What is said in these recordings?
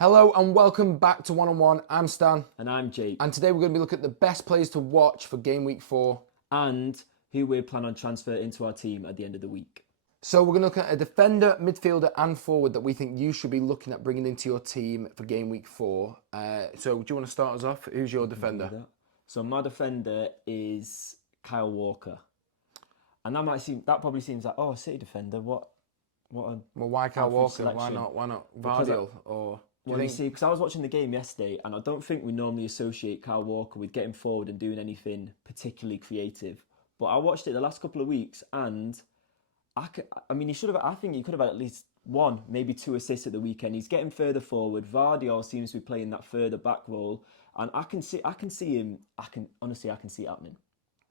Hello and welcome back to One on One. I'm Stan. And I'm Jake. And today we're going to be looking at the best players to watch for Game Week 4. And who we plan on transfer into our team at the end of the week. So we're going to look at a defender, midfielder and forward that we think you should be looking at bringing into your team for Game Week 4. So do you want to start us off? Who's your defender? So my defender is Kyle Walker. And that probably seems like, oh, City defender, what Well, why Kyle Walker? Selection. Why not Vardiel? You see, because I was watching the game yesterday, and I don't think we normally associate Kyle Walker with getting forward and doing anything particularly creative. But I watched it the last couple of weeks, and I think he could have had at least one, maybe two assists at the weekend. He's getting further forward. Vardiel seems to be playing that further back role, and I can see him. I can see it happening.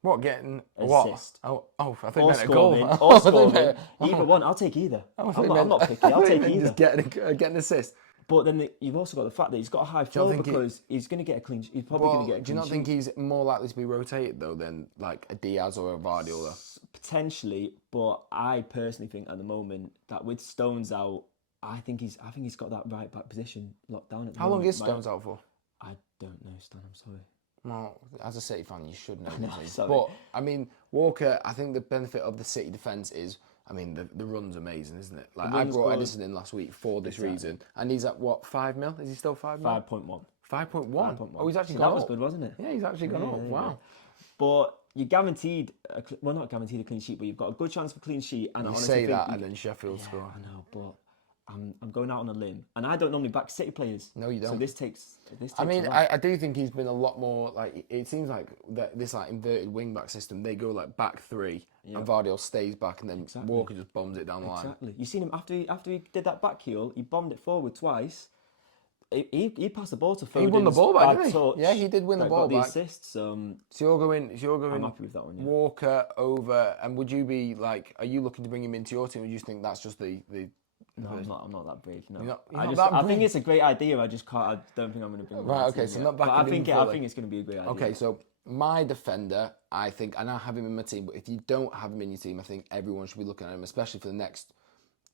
What, getting assist? What? Oh, I think Or meant a scoring, goal. or scoring. Either one, I'll take either. I'm not picky. I'll take either. Just get an assist. But then you've also got the fact that he's got a high flow because he's going to get a clean. He's probably going to get a clean. Do you not sheet. think he's more likely to be rotated though than like a Diaz or a Vardiel? Potentially, but I personally think at the moment that with Stones out, I think he's got that right back position locked down. How long is Stones out for? I don't know, Stan. I'm sorry. Well, as a City fan, you should know. Sorry. But I mean, Walker. I think the benefit of the City defence is, I mean, the run's amazing, isn't it? Like I brought Maddison in last week for this reason, and he's at what, 5 mil? Is he still 5 mil? 5.1. 5.1. Oh, he's actually so gone that was up. good, wasn't it? Yeah, he's actually gone up. Wow. But you're guaranteed, not guaranteed a clean sheet, but you've got a good chance for a clean sheet. And You I say that, and then Sheffield score. I know, but I'm going out on a limb, and I don't normally back City players. No, you don't. So this takes. I mean, I do think he's been a lot more like. It seems like this like inverted wing back system. They go like back three, and Vardiel stays back, and then Walker just bombs it down the line. Exactly. You seen him after he did that back heel. He bombed it forward twice. He passed the ball to Foden. He won the ball back, didn't he? Touch, yeah, he did win the ball back. The assists. So you're going. I'm happy with that one. Yeah. Walker over, and would you be like? Are you looking to bring him into your team, or do you think that's just the? No, I'm not that brave. No, I think it's a great idea. I don't think I'm going to bring it. Right. Okay. So not back. I think it's going to be a great idea. Okay. So my defender, I think, and I have him in my team. But if you don't have him in your team, I think everyone should be looking at him, especially for the next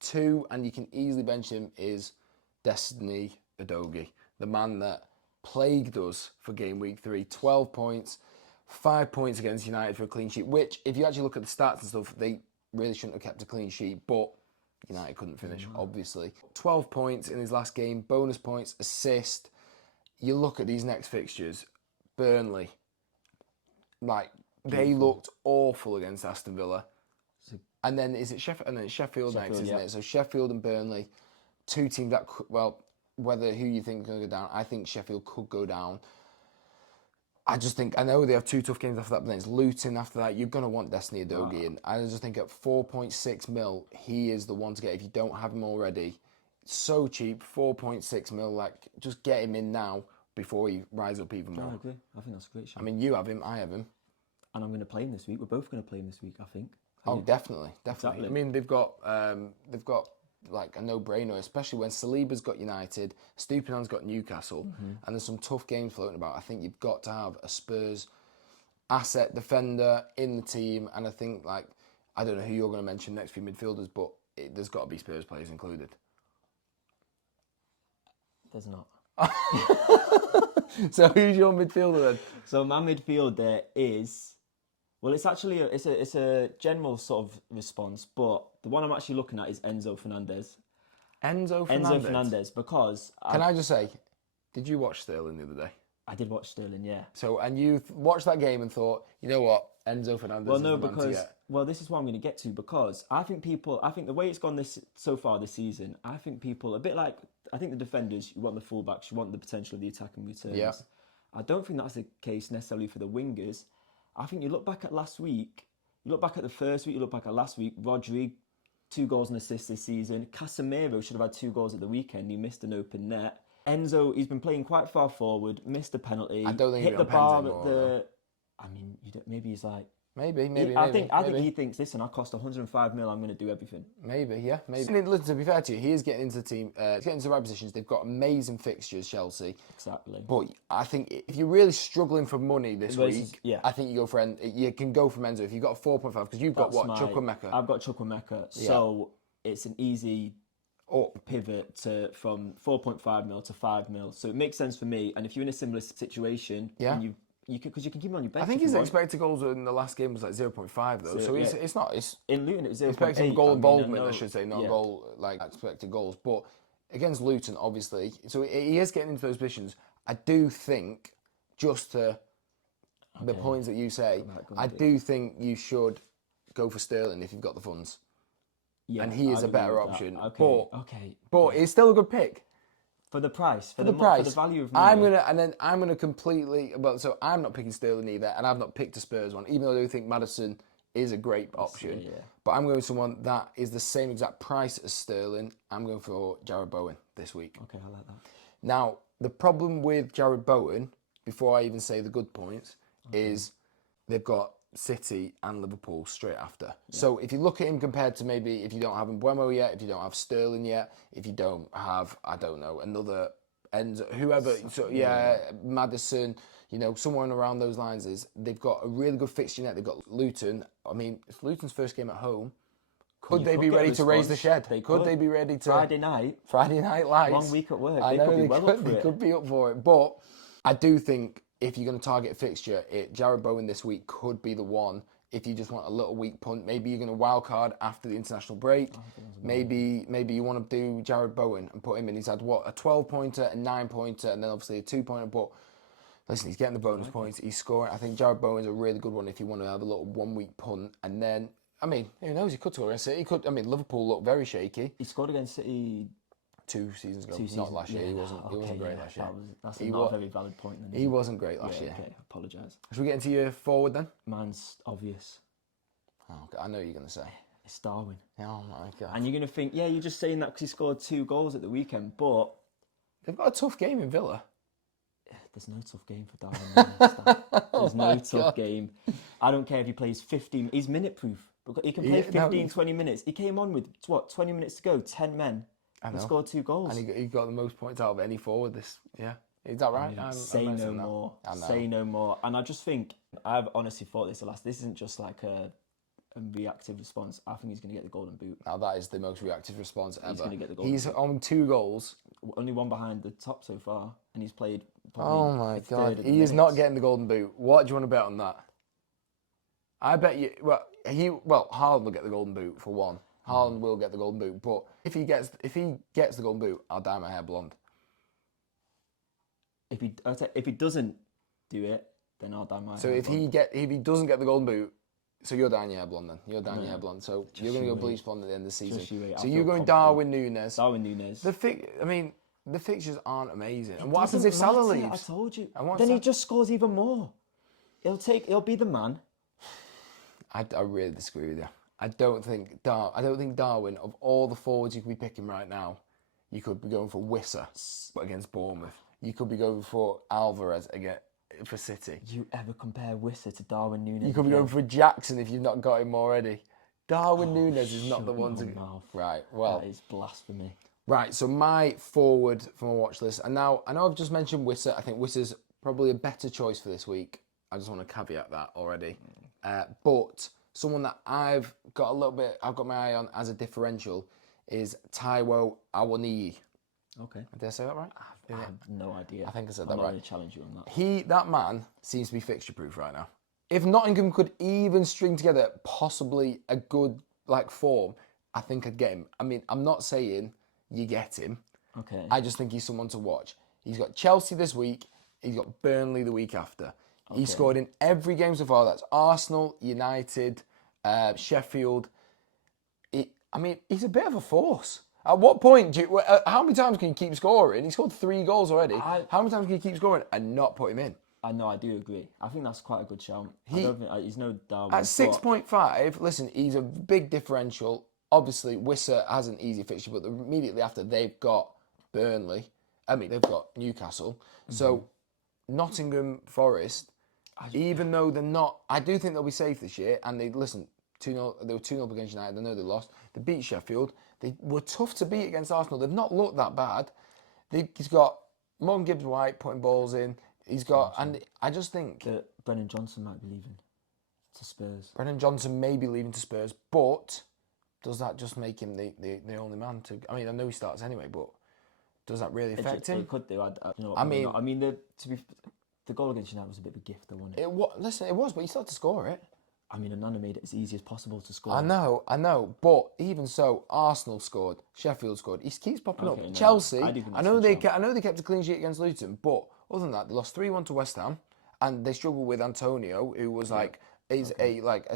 2. And you can easily bench him. Is Destiny Udogie, the man that plagued us for Game Week 3, 12 points, 5 points against United for a clean sheet. Which, if you actually look at the stats and stuff, they really shouldn't have kept a clean sheet, but United couldn't finish, obviously. 12 points in his last game, bonus points, assist. You look at these next fixtures, Burnley, like, they looked awful against Aston Villa. And then is it Sheffield? And then it's Sheffield next, isn't it? So Sheffield and Burnley, 2 teams that, whether who you think is going to go down, I think Sheffield could go down. I know they have 2 tough games after that, but then it's Luton after that. You're going to want Destiny Udogie. And I just think at 4.6 mil, he is the one to get if you don't have him already. So cheap, 4.6 mil. Like, just get him in now before he rises up even more. I agree. I think that's a great shot. I mean, you have him, I have him. And I'm going to play him this week. We're both going to play him this week, I think. Oh, definitely. Exactly. I mean, they've got like a no-brainer, especially when Saliba's got United, Stupinan's got Newcastle, and there's some tough games floating about. I think you've got to have a Spurs asset defender in the team, and I think, like, I don't know who you're going to mention next for your midfielders, but there's got to be Spurs players included. There's not. So who's your midfielder then? So my midfielder is... Well, it's actually it's a general sort of response, but the one I'm actually looking at is Enzo Fernandez. Enzo Fernandez, because... Can I just say, did you watch Sterling the other day? I did watch Sterling, yeah. So, and you watched that game and thought, you know what, Enzo Fernandez is the man to get. Well, this is what I'm going to get to, because I think the way it's gone so far this season, I think people, a bit like, I think the defenders, you want the fullbacks, you want the potential of the attacking returns. Yeah. I don't think that's the case necessarily for the wingers. I think you look back at last week, you look back at the first week, you look back at last week, Rodri, 2 goals and assists this season. Casemiro should have had 2 goals at the weekend. He missed an open net. Enzo, he's been playing quite far forward, missed a penalty. I don't think hit the bar at the... I mean, maybe he's like... Maybe. I think he thinks, listen, I cost 105 mil, I'm going to do everything. Maybe. Listen, to be fair to you, he is getting into the team, getting into the right positions. They've got amazing fixtures, Chelsea. Exactly. But I think if you're really struggling for money this week, I think you can go from Enzo if you've got a 4.5, because you've got Chukwuemeka. I've got Chukwuemeka, so it's an easy pivot from 4.5 mil to 5 mil. So it makes sense for me. And if you're in a similar situation, Yeah. and you can keep him on your bench. I think if his you want. expected goals in the last game was like 0.5 though, so yeah. it's not. It's In Luton, it was 0.8. expected goal involvement, I I should say, not yeah. goal like expected goals. But against Luton, obviously, so he is getting into those positions. I do think, just to the points that you say, I do think you should go for Sterling if you've got the funds. Yeah, and he is I'd a better agree with that. option. But it's still a good pick. For the price, for the price, for the value of money. I'm gonna completely. Well, so I'm not picking Sterling either, and I've not picked a Spurs one, even though I do think Maddison is a great option. Yeah. But I'm going with someone that is the same exact price as Sterling. I'm going for Jared Bowen this week. Okay, I like that. Now, the problem with Jared Bowen, before I even say the good points, is they've got City and Liverpool straight after. Yeah. So if you look at him compared to maybe if you don't have Mbeumo yet, if you don't have Sterling yet, if you don't have, I don't know, another whoever, Maddison, somewhere around those lines is, they've got a really good fixture net. They've got Luton. I mean, it's Luton's first game at home. Could they be ready to raise the shed? Could they be ready to... Friday night lights. 1 week at work. I know they could be up for it. But I do think if you're going to target a fixture, Jared Bowen this week could be the one. If you just want a little weak punt, maybe you're going to wild card after the international break. Maybe you want to do Jared Bowen and put him in. He's had a 12-pointer, a 9-pointer, and then obviously a 2-pointer. But listen, he's getting the bonus points. He's scoring. I think Jared Bowen's a really good one if you want to have a little 1 week punt. And then, I mean, who knows? He could score against City. Liverpool looked very shaky. He scored against City 2 seasons ago. Not last year. He wasn't great last year. That's not a very valid point then. He wasn't great last year. Okay, apologise. Should we get into your forward then? Mine's obvious. Oh, okay. I know what you're going to say. It's Darwin. Oh my God. And you're going to think, you're just saying that because he scored 2 goals at the weekend, but... They've got a tough game in Villa. There's no tough game for Darwin. There's no tough game. I don't care if he plays 15... He's minute-proof. He can play 15, 20 minutes. He came on with, 20 minutes to go, 10 men. And scored 2 goals. And he got the most points out of any forward this... Yeah. Is that right? Say no more. Say no more. And I just think... I've honestly thought this This isn't just like a reactive response. I think he's going to get the golden boot. Now that is the most reactive response ever. He's going to get the golden boot. On 2 goals. Only one behind the top so far. And he's played... Oh my God. He is not getting the golden boot. What do you want to bet on that? I bet you... Haaland will get the golden boot for one. Haaland will get the golden boot. But if he gets the golden boot, I'll dye my hair blonde. If he doesn't do it, then I'll dye my hair blonde. So if he doesn't get the golden boot, so you're dyeing your hair blonde then. You're dyeing your hair blonde. So you're going to go bleach blonde at the end of the season. So you're going Darwin Núñez. The fixtures aren't amazing. And what happens if Salah leaves? I told you. Then he just scores even more. He'll be the man. I really disagree with you. I don't think Darwin, of all the forwards you could be picking right now, you could be going for Wissa against Bournemouth. You could be going for Alvarez for City. You ever compare Wissa to Darwin Núñez? You could be going for Jackson if you've not got him already. Darwin Núñez is not the one to... Right, well... That is blasphemy. Right, so my forward from a watch list, and now I know I've just mentioned Wissa. I think Wissa's probably a better choice for this week. I just want to caveat that already. But someone that I've got my eye on as a differential is Taiwo Awoniyi. Okay. Did I say that right? I have no idea. I think I said that I'm right. not going to challenge you on that. That man seems to be fixture proof right now. If Nottingham could even string together possibly a good form, I think I'd get him. I mean, I'm not saying you get him. Okay. I just think he's someone to watch. He's got Chelsea this week. He's got Burnley the week after. Okay. He scored in every game so far. That's Arsenal, United, Sheffield. He's a bit of a force. At what point how many times can you keep scoring? He scored 3 goals already. How many times can you keep scoring and not put him in? I do agree. I think that's quite a good shout. I don't think he's no Darwin. At 6.5, listen, he's a big differential. Obviously, Wissa has an easy fixture, but immediately after they've got Burnley. They've got Newcastle. Mm-hmm. So Nottingham Forest, even though they're not, I do think they'll be safe this year. And they were 2-0 against United. I know they lost. They beat Sheffield. They were tough to beat against Arsenal. They've not looked that bad. He's got Morgan Gibbs-White putting balls in. He's got, and I just think that Brennan Johnson might be leaving to Spurs. Brennan Johnson may be leaving to Spurs, but does that just make him the only man to? I mean, I know he starts anyway, but does that really affect him? It could do. I mean, the goal against United was a bit of a gift, though, wasn't it? Listen, it was, but he still had to score it. I mean, Onana made it as easy as possible to score. I know, but even so, Arsenal scored, Sheffield scored. He keeps popping up. No, Chelsea, I know they kept a clean sheet against Luton, but other than that, they lost 3-1 to West Ham, and they struggled with Antonio, who was a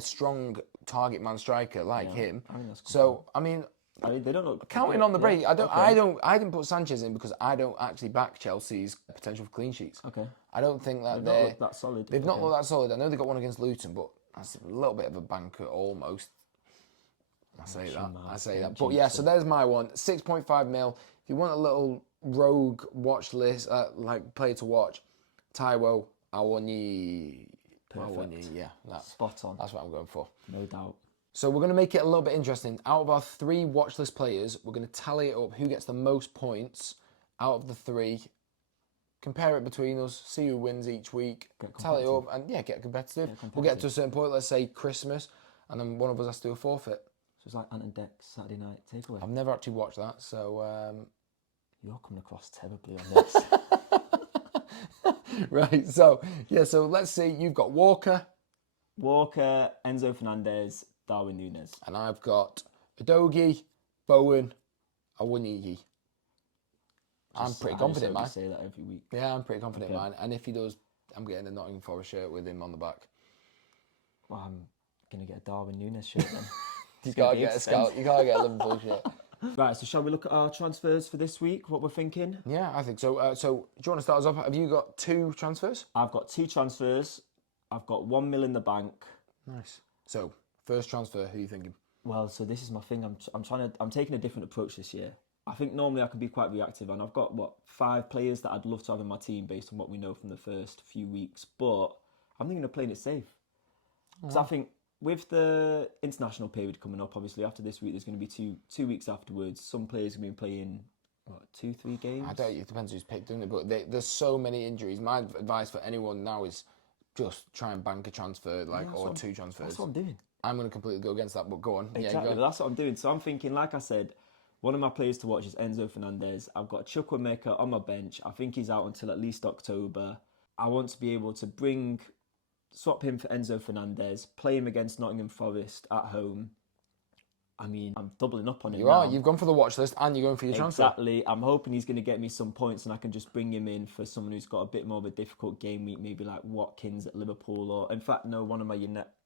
strong target man striker like him. I mean, that's so I mean, they don't know. Counting on the break, I didn't put Sanchez in because I don't actually back Chelsea's potential for clean sheets. Okay. I don't think that They've not looked that solid. They've not looked that solid. I know they got one against Luton, but that's a little bit of a banker almost. I say that. But yeah, so there's my one. 6.5 mil. If you want a little rogue watch list, like player to watch, Taiwo Awoniyi. Perfect. Yeah, Spot on. That's what I'm going for. No doubt. So we're going to make it a little bit interesting. Out of our 3 watch list players, we're going to tally it up. Who gets the most points out of the 3? Compare it between us, see who wins each week, tally it up, and get competitive. We'll get to a certain point, let's say Christmas, and then one of us has to do a forfeit. So it's like Ant and Dec's Saturday night takeaway. I've never actually watched that, so... You're coming across terribly on this. Right, so let's see. You've got Walker, Enzo Fernandez, Darwin Núñez. and I've got Udogie, Bowen, Awoniyi. I'm pretty confident, man. I say that every week. Yeah, I'm pretty confident, man. And if he does, I'm getting a Nottingham Forest shirt with him on the back. Well, I'm going to get a Darwin Núñez shirt then. You can't get a Scout. You can't get a Liverpool shirt. Right, so shall we look at our transfers for this week, what we're thinking? Yeah, I think so. So do you want to start us off? Have you got 2 transfers? I've got 2 transfers. I've got 1 mil in the bank. Nice. So, first transfer, who are you thinking? Well, so this is my thing. I'm taking a different approach this year. I think normally I can be quite reactive, and I've got 5 players that I'd love to have in my team based on what we know from the first few weeks. But I'm thinking of playing it safe because I think with the international period coming up, obviously after this week, there's going to be two weeks afterwards. Some players are going to be playing 2-3 games. I don't. It depends who's picked, doesn't it? But there's so many injuries. My advice for anyone now is just try and bank a transfer, or 2 transfers. That's what I'm doing. I'm going to completely go against that, but go on. Exactly, Yeah, go on. that's what I'm doing. So I'm thinking, like I said, one of my players to watch is Enzo Fernandez. I've got Chukwuemeka on my bench. I think he's out until at least October. I want to be able to swap him for Enzo Fernandez, play him against Nottingham Forest at home. I mean, I'm doubling up on it now. You've gone for the watch list and you're going for your transfer. Exactly. I'm hoping he's going to get me some points and I can just bring him in for someone who's got a bit more of a difficult game week, maybe like Watkins at Liverpool, or in fact, no, one of my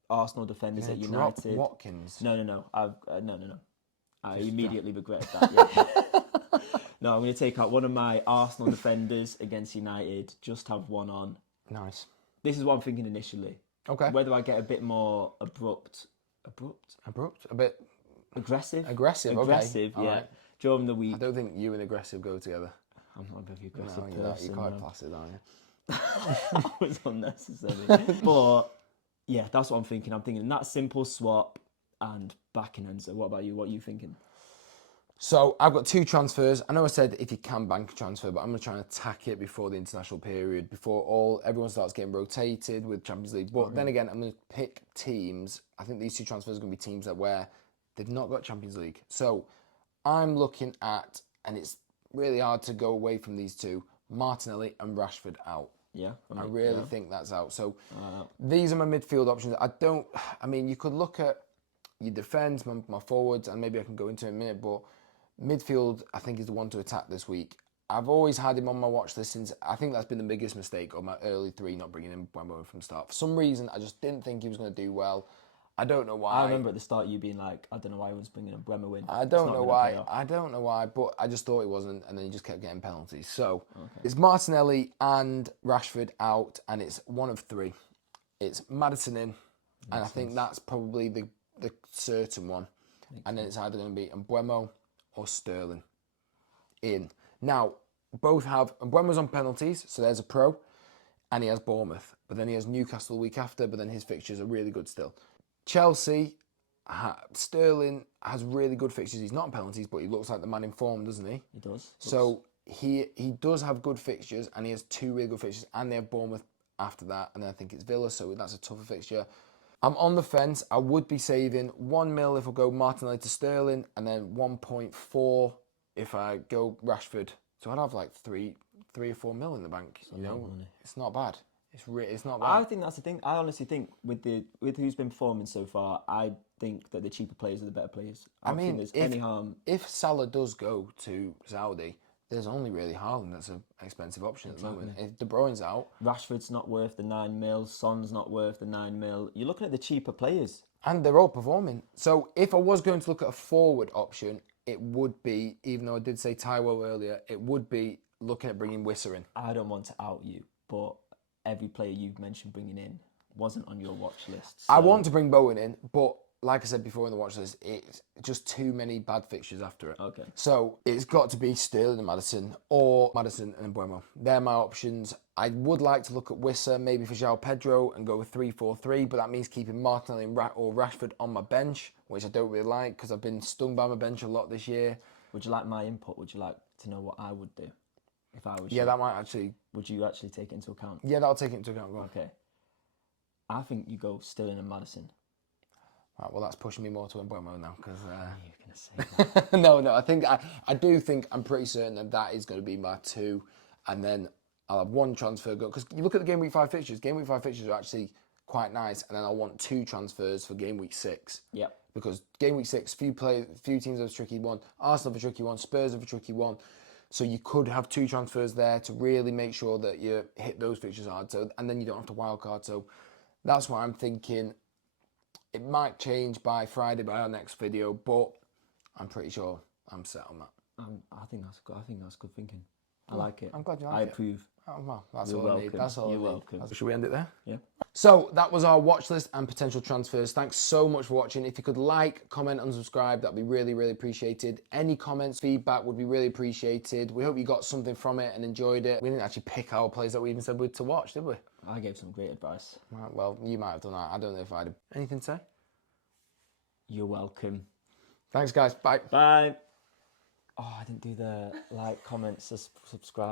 Arsenal defenders at United. Watkins. No. No. I immediately regretted that. Yeah. No, I'm going to take out one of my Arsenal defenders against United, just have one on. Nice. This is what I'm thinking initially. Okay. Whether I get a bit more abrupt, a bit aggressive, okay. yeah. Right. During the week. I don't think you and aggressive go together. I'm not a very aggressive No, person. you're quite placid, aren't you? That was unnecessary. But yeah, that's what I'm thinking. I'm thinking that simple swap and backing Enzo. What about you? What are you thinking? So I've got 2 transfers. I know I said if you can bank a transfer, but I'm going to try and attack it before the international period, before everyone starts getting rotated with Champions League. But then again, I'm going to pick teams. I think these 2 transfers are going to be teams where they've not got Champions League. So I'm looking at, and it's really hard to go away from these 2, Martinelli and Rashford out. Yeah. I really think that's out. So these are my midfield options. You could look at your defence, my forwards, and maybe I can go into it in a minute, but midfield, I think, is the one to attack this week. I've always had him on my watch list since, I think that's been the biggest mistake of my early 3, not bringing him Mbeumo from the start. For some reason, I just didn't think he was going to do well. I don't know why. I remember at the start you being like, I don't know why he was bringing Mbeumo in. I don't know why, but I just thought he wasn't, and then he just kept getting penalties. So it's Martinelli and Rashford out, and it's one of 3. It's Maddison in, and I think that's probably the certain one. And then it's either going to be Mbeumo or Sterling in. Now, both have... Mbeumo's on penalties, so there's a pro, and he has Bournemouth. But then he has Newcastle the week after, but then his fixtures are really good still. Chelsea, Sterling has really good fixtures. He's not on penalties, but he looks like the man in form, doesn't he? He does. So he does have good fixtures, and he has 2 really good fixtures, and they have Bournemouth after that, and then I think it's Villa, so that's a tougher fixture. I'm on the fence. I would be saving 1 mil if I go Martinelli to Sterling, and then 1.4 if I go Rashford. So I'd have like three or 4 mil in the bank. You know, it's not bad. It's not bad. I think that's the thing. I honestly think with who's been performing so far, I think that the cheaper players are the better players. I don't think there's any harm. If Salah does go to Saudi, there's only really Haaland that's an expensive option at the moment. If De Bruyne's out, Rashford's not worth the 9 mil. Son's not worth the 9 mil. You're looking at the cheaper players. and they're all performing. So if I was going to look at a forward option, it would be, even though I did say Taiwo earlier, it would be looking at bringing Wissa in. I don't want to out you, but every player you've mentioned bringing in wasn't on your watch list. So. I want to bring Bowen in, but like I said before in the watch list, it's just too many bad fixtures after it. Okay. So it's got to be Sterling and Maddison, or Maddison and Mbeumo. They're my options. I would like to look at Wissa, maybe for João Pedro, and go with 3-4-3, but that means keeping Martinelli or Rashford on my bench, which I don't really like because I've been stung by my bench a lot this year. Would you like my input? Would you like to know what I would do if I was Yeah, you? that might actually... Would you actually take it into account? Yeah, that'll take it into account. Go on. Okay. I think you go Sterling and Maddison. Right, well, that's pushing me more to Mbeumo now because... You're going to say that. No, I do think I'm pretty certain that is going to be my two, and then I'll have one transfer go, because you look at the Game Week 5 fixtures. Game Week 5 fixtures are actually quite nice, and then I'll want 2 transfers for Game Week 6. Yep. Because Game Week 6, few teams have a tricky one. Arsenal have a tricky one. Spurs have a tricky one. So you could have 2 transfers there to really make sure that you hit those fixtures hard. So, and then you don't have to wildcard. So that's why I'm thinking it might change by Friday, by our next video, but I'm pretty sure I'm set on that. I think that's good. I think that's good thinking. I like it. I'm glad you like I it. approve. Oh, well, that's You're all I need. welcome. That's all You're I need. welcome. Should we end it there? Yeah. So that was our watch list and potential transfers. Thanks so much for watching. If you could like, comment, and subscribe, that'd be really, really appreciated. Any comments, feedback would be really appreciated. We hope you got something from it and enjoyed it. We didn't actually pick our plays that we even said we'd to watch, did we? I gave some great advice. Right, well, you might have done that. I don't know if I did. Anything to say? You're welcome. Thanks, guys. Bye. Bye. Oh, I didn't do the like, comment, subscribe.